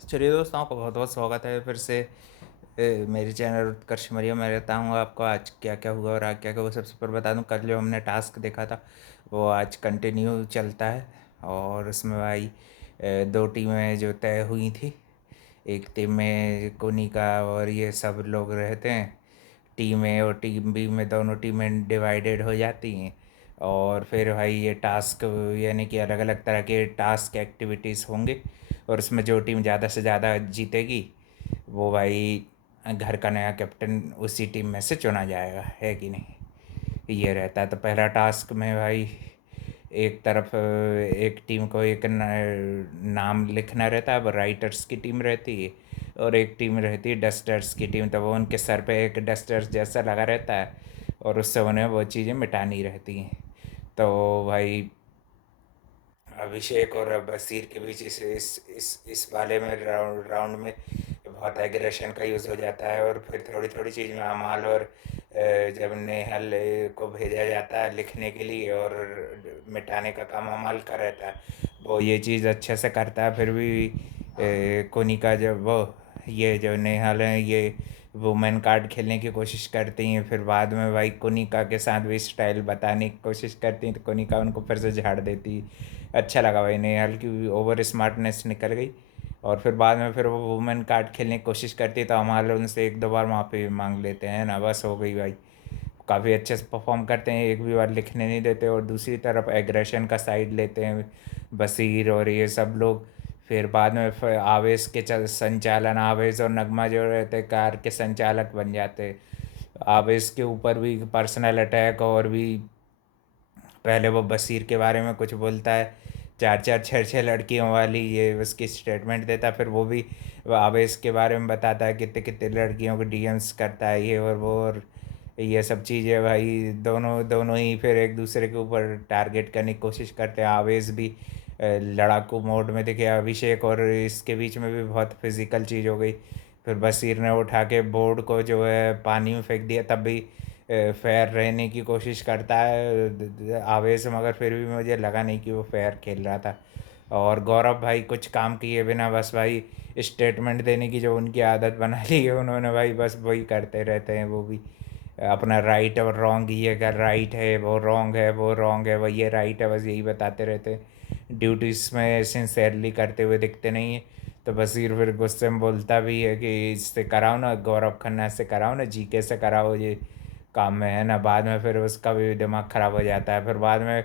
चलिए दोस्तों, आपका बहुत बहुत स्वागत है फिर से मेरे चैनल उत्कर्ष मरिया। मैं बताऊँगा आपको आज क्या क्या हुआ और आज क्या क्या हुआ। सबसे पहले बता दूँ, कल जो हमने टास्क देखा था वो आज कंटिन्यू चलता है। और उसमें भाई दो टीमें जो तय हुई थी। एक टीम में कोनिका और ये सब लोग रहते हैं। टीम ए और टीम बी में दोनों टीमें डिवाइडेड हो जाती हैं। और फिर भाई ये टास्क, यानी कि अलग अलग तरह के टास्क एक्टिविटीज़ होंगे। और उसमें जो टीम ज़्यादा से ज़्यादा जीतेगी वो भाई घर का नया कैप्टन उसी टीम में से चुना जाएगा, है कि नहीं। ये रहता है। तो पहला टास्क में भाई एक तरफ एक टीम को एक नाम लिखना रहता है। अब राइटर्स की टीम रहती है और एक टीम रहती है डस्टर्स की टीम। तो वो उनके सर पे एक डस्टर्स जैसा लगा रहता है और उससे उन्हें वो चीज़ें मिटानी रहती हैं। तो भाई अभिषेक और बसीर के बीच इस वाले में राउंड में बहुत एग्रेशन का यूज़ हो जाता है। और फिर थोड़ी थोड़ी चीज़ में अमाल और जब नेहल को भेजा जाता है लिखने के लिए और मिटाने का काम अमाल का रहता है। वो ये चीज़ अच्छे से करता है। फिर भी कोनिका जब वो ये जो नेहल है ये वुमेन कार्ड खेलने की कोशिश करती हैं, फिर बाद में भाई कोनिका के साथ भी स्टाइल बताने की कोशिश करती हैं तो कोनिका उनको फिर से झाड़ देती है। अच्छा लगा भाई, नेहाल की ओवर स्मार्टनेस निकल गई। और फिर बाद में फिर वो वुमेन कार्ड खेलने की कोशिश करती है तो हमारे उनसे एक दो बार माफ़ी मांग लेते हैं ना, बस हो गई भाई। काफ़ी अच्छे से परफॉर्म करते हैं, एक भी बार लिखने नहीं देते। और दूसरी तरफ एग्रेशन का साइड लेते हैं बसीर और ये सब लोग। फिर बाद में फिर आवेश के संचालन, आवेश और नगमा जो रहते कार के संचालक बन जाते। आवेश के ऊपर भी पर्सनल अटैक। और भी पहले वो बसीर के बारे में कुछ बोलता है, चार चार छः छः लड़कियों वाली ये उसकी स्टेटमेंट देता। फिर वो भी वो आवेश के बारे में बताता है कितने कितने लड़कियों को डीएम्स करता है ये और वो। और ये सब चीज़ें भाई दोनों दोनों ही फिर एक दूसरे के ऊपर टारगेट करने की कोशिश करते हैं। आवेश भी लड़ाकू मोड में दिखे। अभिषेक और इसके बीच में भी बहुत फिजिकल चीज़ हो गई। फिर बसीर ने उठा के बोर्ड को जो है पानी में फेंक दिया, तब भी फेयर रहने की कोशिश करता है आवेश। मगर फिर भी मुझे लगा नहीं कि वो फेयर खेल रहा था। और गौरव भाई कुछ काम किए बिना बस भाई स्टेटमेंट देने की जो उनकी आदत बना ली है उन्होंने भाई, बस वही करते रहते हैं वो भी। अपना राइट और रॉन्ग, ये अगर राइट है वो रॉन्ग है, वो रॉन्ग है वो ये राइट है, बस यही बताते रहते हैं। ड्यूटीज़ में सिंसेरली करते हुए दिखते नहीं है। तो बसीर फिर गुस्से में बोलता भी है कि इससे कराओ ना, गौरव खन्ना से कराओ ना, जीके से कराओ ये काम में, है ना। बाद में फिर उसका भी दिमाग ख़राब हो जाता है। फिर बाद में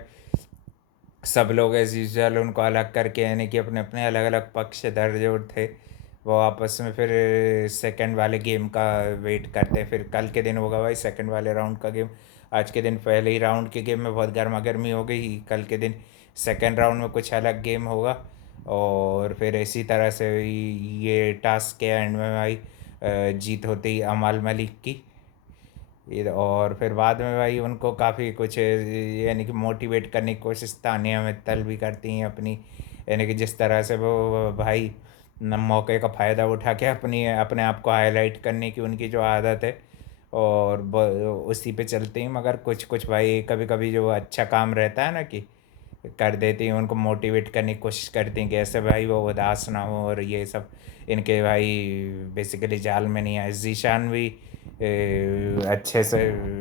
सब लोग एज यूजल उनको अलग करके, यानी कि अपने अपने अलग अलग पक्षधर जो थे वो आपस में फिर सेकंड वाले गेम का वेट करते हैं। फिर कल के दिन होगा भाई सेकंड वाले राउंड का गेम। आज के दिन पहले ही राउंड के गेम में बहुत गर्मा गर्मी हो गई, कल के दिन सेकंड राउंड में कुछ अलग गेम होगा। और फिर इसी तरह से ये टास्क के एंड में भाई जीत होती है अमाल मलिक की। और फिर बाद में भाई उनको काफ़ी कुछ यानी कि मोटिवेट करने की कोशिश तानिया मित्तल भी करती हैं अपनी, यानी कि जिस तरह से वो भाई मौके का फ़ायदा उठा के अपनी अपने आप को हाईलाइट करने की उनकी जो आदत है और उसी पे चलती हैं। मगर कुछ कुछ भाई कभी कभी जो अच्छा काम रहता है ना कि कर देती हैं, उनको मोटिवेट करने की कोशिश करती हैं कि ऐसे भाई वो उदास ना हो और ये सब इनके भाई बेसिकली जाल में नहीं आए। जीशान भी अच्छे से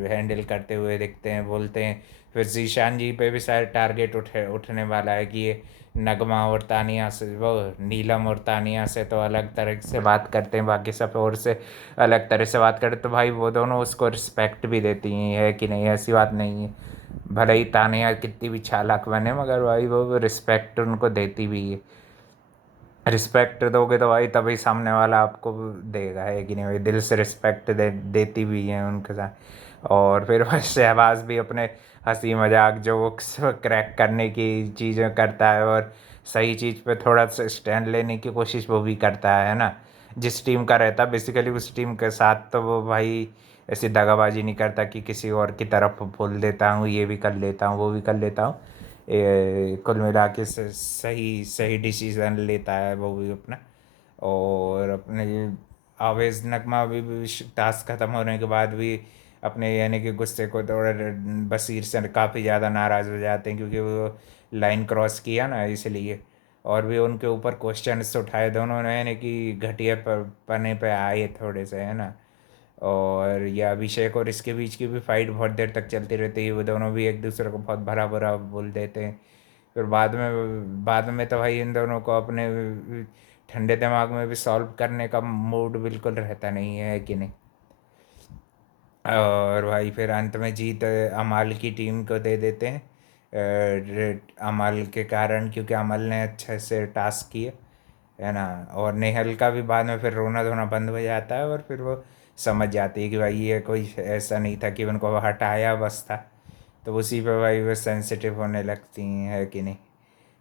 हैंडल करते हुए दिखते हैं, बोलते हैं। फिर जीशान जी पे भी शायद टारगेट उठने वाला है कि ये नगमा और तानिया से, वो नीलम और तानिया से तो अलग तरह से बात करते हैं, बाकी सब और से अलग तरह से बात करते, तो भाई वो दोनों उसको रिस्पेक्ट भी देती हैं, है कि नहीं। ऐसी बात नहीं है, भले ही तानिया कितनी भी चालाक बने मगर भाई वो रिस्पेक्ट उनको देती भी है। रिस्पेक्ट दोगे तो भाई तभी सामने वाला आपको देगा, है कि नहीं भाई। दिल से रिस्पेक्ट देती भी है उनके साथ। और फिर वह शहबाज भी अपने हंसी मजाक जोक्स क्रैक करने की चीज़ें करता है और सही चीज़ पे थोड़ा सा स्टैंड लेने की कोशिश वो भी करता है ना। जिस टीम का रहता है बेसिकली उस टीम के साथ तो वो भाई ऐसी दगाबाजी नहीं करता कि किसी और की तरफ बोल देता हूँ, ये भी कर लेता हूँ वो भी कर लेता हूँ। कुल मिला के सही सही डिसीज़न लेता है वो भी अपना। और अपने ये आवेश नगमा भी टास्क ख़त्म होने के बाद भी अपने यानी कि गुस्से को थोड़ा बसीर से काफ़ी ज़्यादा नाराज़ हो जाते हैं क्योंकि वो लाइन क्रॉस किया ना, इसलिए। और भी उनके ऊपर क्वेश्चंस उठाए दोनों ने, यानी कि घटिया पने पे आए थोड़े से, है ना। और ये अभिषेक और इसके बीच की भी फाइट बहुत देर तक चलती रहती है, वो दोनों भी एक दूसरे को बहुत भला बुरा बोल देते हैं। फिर बाद में तो भाई इन दोनों को अपने ठंडे दिमाग में भी सॉल्व करने का मूड बिल्कुल रहता नहीं है कि नहीं। और भाई फिर अंत में जीत अमाल की टीम को दे देते हैं, अमाल के कारण, क्योंकि अमल ने अच्छे से टास्क किए, है ना। और नेहल का भी बाद में फिर रोना धोना बंद हो जाता है, और फिर वो समझ जाती है कि भाई ये कोई ऐसा नहीं था कि उनको हटाया बस था। तो उसी पे भाई वो सेंसिटिव होने लगती हैं, है कि नहीं।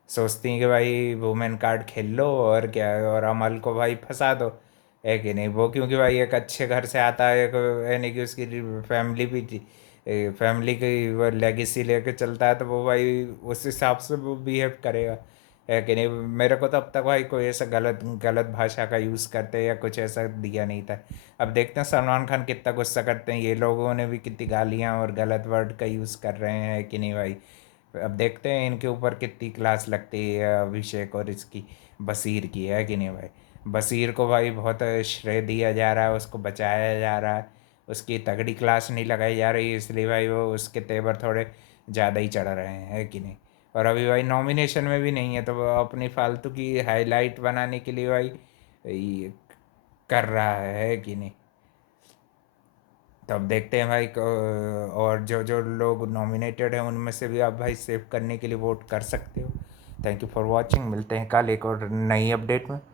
सोचती हैं कि भाई वुमेन कार्ड खेल लो और क्या है, और अमल को भाई फंसा दो, है कि नहीं। वो क्योंकि भाई एक अच्छे घर से आता है, यानी कि उसकी फैमिली भी थी, फैमिली की वो लेगेसी लेके चलता है, तो वो भाई उस हिसाब से वो बिहेव करेगा, है कि नहीं। मेरे को तो अब तक भाई कोई ऐसा गलत गलत भाषा का यूज़ करते या कुछ ऐसा दिया नहीं था। अब देखते हैं सलमान खान कितना गुस्सा करते हैं, ये लोगों ने भी कितनी गालियाँ और गलत वर्ड का यूज़ कर रहे हैं, कि नहीं भाई। अब देखते हैं इनके ऊपर कितनी क्लास लगती है अभिषेक और इसकी बसीर की, है कि नहीं भाई। बसीर को भाई बहुत श्रेय दिया जा रहा है, उसको बचाया जा रहा है, उसकी तगड़ी क्लास नहीं लगाई जा रही, इसलिए भाई वो उसके तेवर थोड़े ज़्यादा ही चढ़ रहे हैं, है कि नहीं। और अभी भाई नॉमिनेशन में भी नहीं है, तो वो अपनी फालतू की हाईलाइट बनाने के लिए भाई ये कर रहा है कि नहीं। तो अब देखते हैं भाई और जो जो लोग नॉमिनेटेड हैं उनमें से भी आप भाई सेव करने के लिए वोट कर सकते हो। थैंक यू फॉर वॉचिंग, मिलते हैं कल एक और नई अपडेट में।